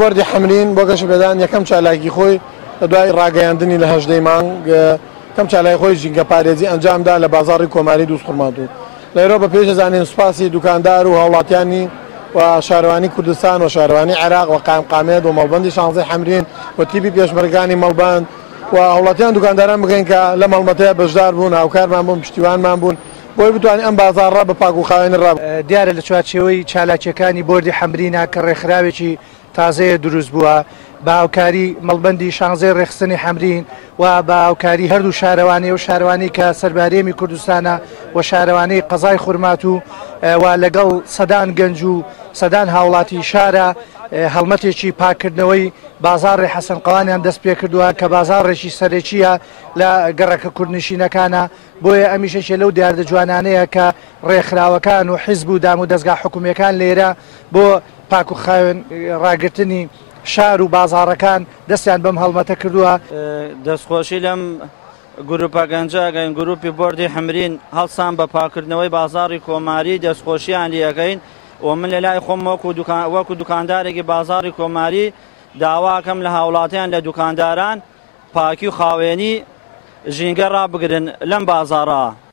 بۆردی حەمرین بۆ گەشتبێدان یەکەم چالاکی خۆی لە دوای ڕاگەیاندنی لە 18 مانگ کەم چالای خۆی ژینگە پارێزی ئەنجامدا لە بازاڕی کۆماری دروستخورمات و لەیرۆ بە پێش دەزانین سوپاسی دوکاندار و هاوڵاتیانی و شارەوانی کوردستان و شارەوانی عێراق و قامقامێت و مەڵبەندی شانزەی حەمرین و تیپی پێشمەرگانی مەڵبەند و هاوڵاتیان دوکانداران بگەین کە لە مەڵمەتەیە بەشدار بوون، هاوکارمان بوون، پشتیوانمان بوون بۆی بتوانین ئەم بازاڕە بە پاک و خاوێنی ڕاب. دیارە لە چوارچێوەی چالاکیەکانی بۆردی حەمرینە کە ڕێکخراوێکی تازەیە دروست بووە بە هاوکاری مەڵبەندی شانزەی ڕێخستنی حەمرین و بە هاوکاری هەردوو شارەوانی و شارەوانی کە سەربارێمی کوردستانە و شارەوانەی قەزای خورمات و لەگەڵ سەدان گەنج و سەدان هاوڵاتی شارە هەڵمەتێکی پاکردنەوەی بازاڕی حەسەن قەوانیان دەست پێ کردووە کە بازاڕێکی سەرەکیە لە گەڕەکە کوردنشینەکانە. بۆیە ئەمیشەشێ لەو دیاردە جوانانەیە کە ڕێکخراوەکان و حیزب و دام و دەستگا حکوومیەکان لێرە بۆ پاک و خاوێن ڕاگررتنی شار و بازاڕەکان دەستیان بەم هەڵمەتە کردووە. دەستخۆشی لەم گروپە گەنجەکەین گروپی بۆردی حەمرین هەڵسان بە پاکردنەوەی بازاڕی کۆماری دەستخۆشییان لەکەین و من لە لای خۆم وەکو دوکاندارێکی بازاڕی کۆماری داواکەم لە هاوڵاتیان لە دوکانداران پاکی و خاوێنی ژینگە ڕابگرن لەم بازاڕە.